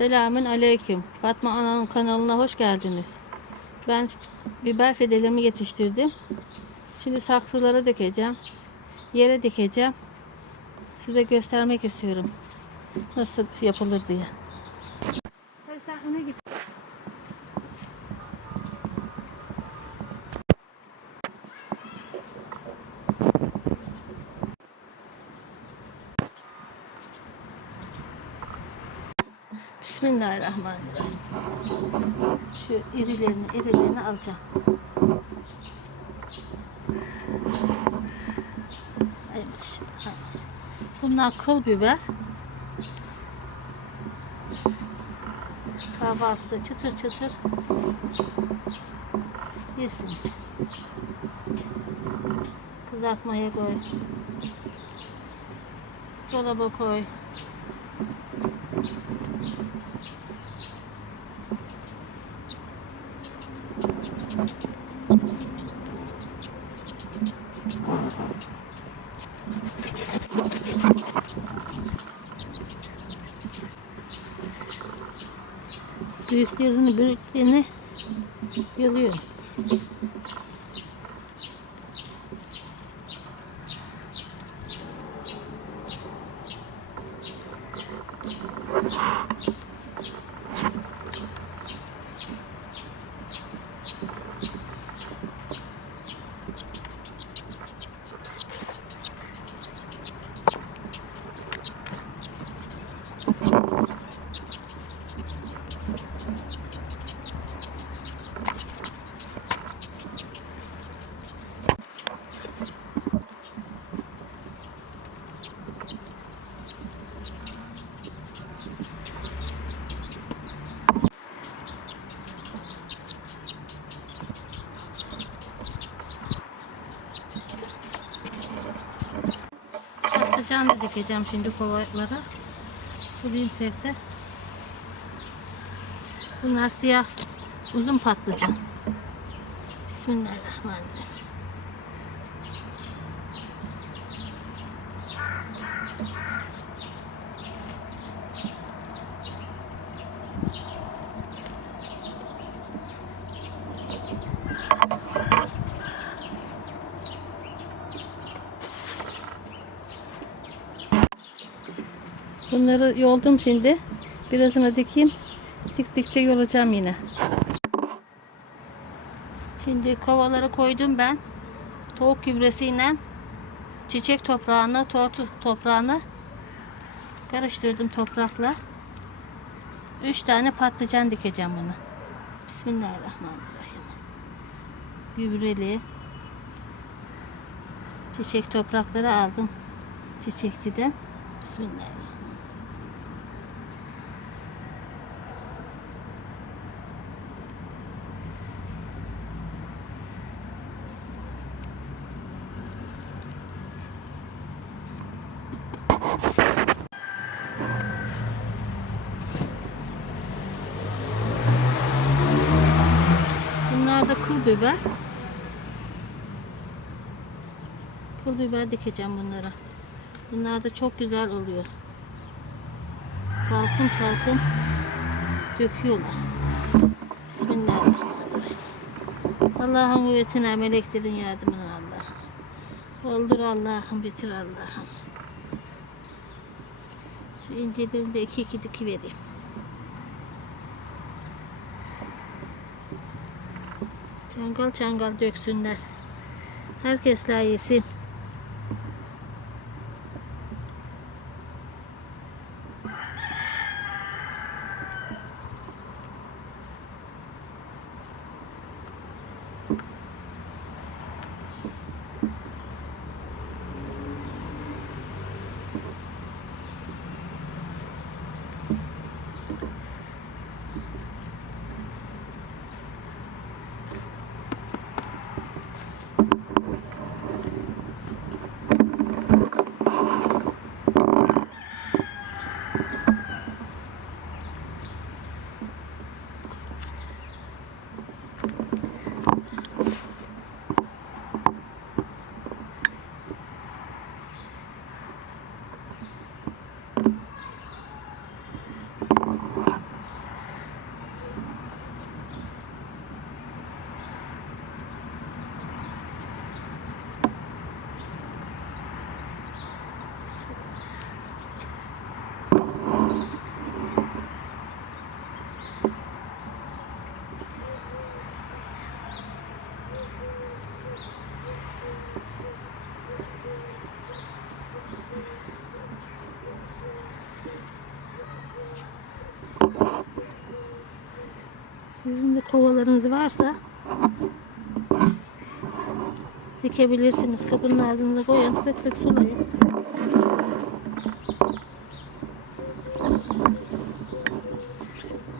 Selamün aleyküm. Fatma Ana'nın kanalına hoş geldiniz. Ben biber fidelerimi yetiştirdim. Şimdi saksılara dikeceğim. Yere dikeceğim. Size göstermek istiyorum. Nasıl yapılır diye. Bismillahirrahmanirrahim. Şu irilerini, irilerini alacağım. Ay maşallah. Bunlar kıl biber. Kahvaltıda çıtır çıtır yersiniz. Kızartmaya koy. Dolaba koy. Büyüklerini büyüklerini yalıyor. Patlıcan da dikeceğim şimdi kovalara. Bugün sebze. Bunlar siyah uzun patlıcan. Bismillahirrahmanirrahim. Bunları yoldum şimdi. Birazını dikeyim. Diktikçe yolacağım yine. Şimdi kovalara koydum ben. Tavuk gübresiyle çiçek toprağını, tortu toprağını karıştırdım toprakla. 3 tane patlıcan dikeceğim buna. Bismillahirrahmanirrahim. Gübreli çiçek toprakları aldım çiçekçiden. Bismillahirrahmanirrahim. Bunlar da kıl biber. Kıl biber dikeceğim bunlara. Bunlar da çok güzel oluyor. Salkım salkım döküyorlar. Bismillahirrahmanirrahim. Allah'ın kuvvetine meleklerin yardımına Allah'ım. Oldur Allah'ım bitir Allah'ım. Şu incelerini de iki iki diki vereyim. Çangal çangal döksünler. Herkes yesin. Sizin de kovalarınız varsa dikebilirsiniz. Kapının ağzınıza koyun. Sık sık sulayın.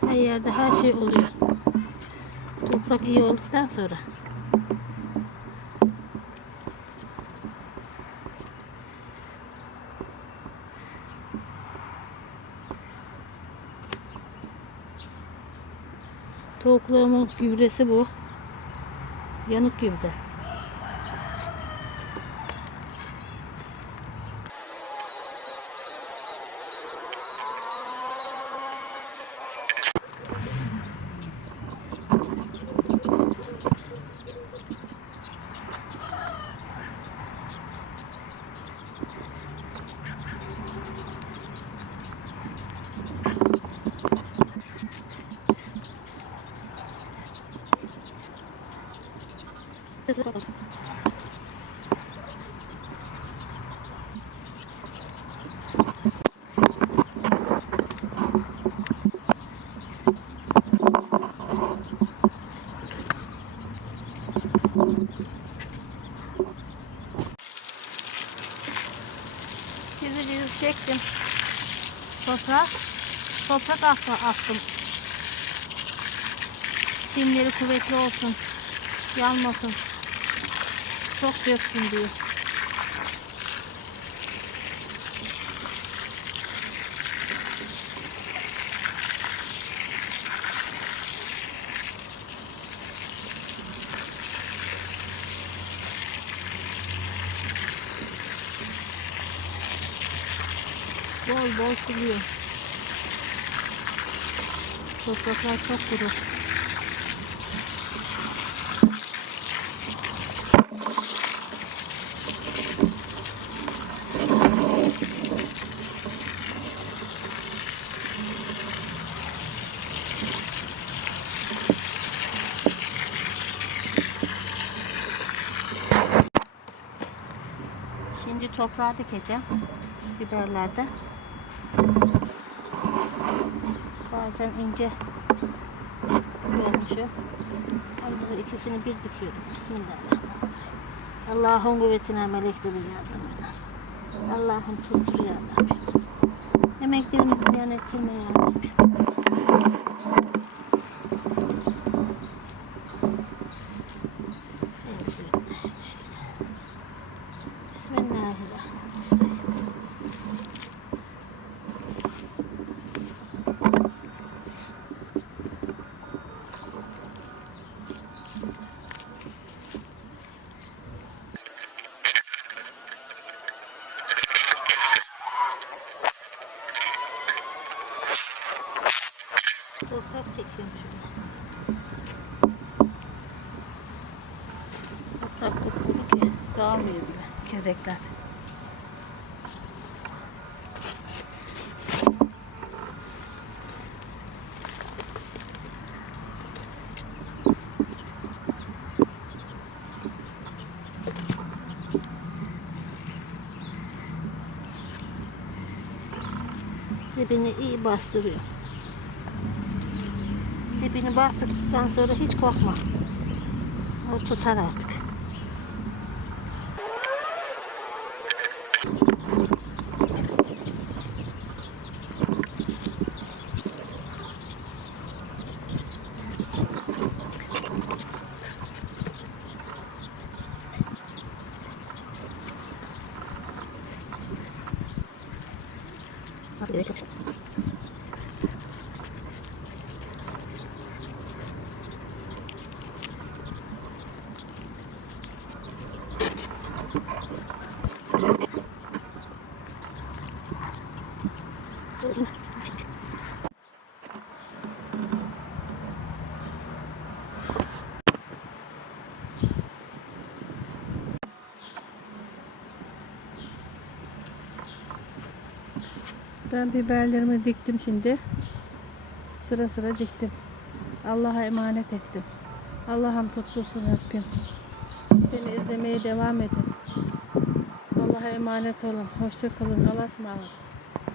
Her yerde her şey oluyor. Toprak iyi olduktan sonra. Tavuklarımın gübresi bu. Yanık gübre. Sizi bir çektim. Toprak. Toprak attı, attım. Çimleri kuvvetli olsun. Yanmasın. Çok döksün diye. Bol bol suluyor. Topraklar çok kuru. Şimdi toprağa dikeceğim. Biberlerde. Bazen ince olmuşu. Hazır ikisini bir dikiyorum. Bismillahirrahmanirrahim. Allah'ın kuvvetine meleklerin yardımıyla. Allah'ım tuttur ya Rabbi. Emeklerimizi ziyan ettirme ya Rabbi. Bismillahirrahmanirrahim. Toprak çekiyorum şöyle. Toprak kupkuru ki dağılmıyor bile kezekler. Dibini iyi bastırıyor. Dibini bastıktan sonra hiç korkma. O tutar artık. Ben biberlerimi diktim şimdi. Sıra sıra diktim. Allah'a emanet ettim. Allah'ım tuttursun Rabbim. Beni izlemeye devam edin. Allah'a emanet olun. Hoşça kalın. Allah'a ısmarladık.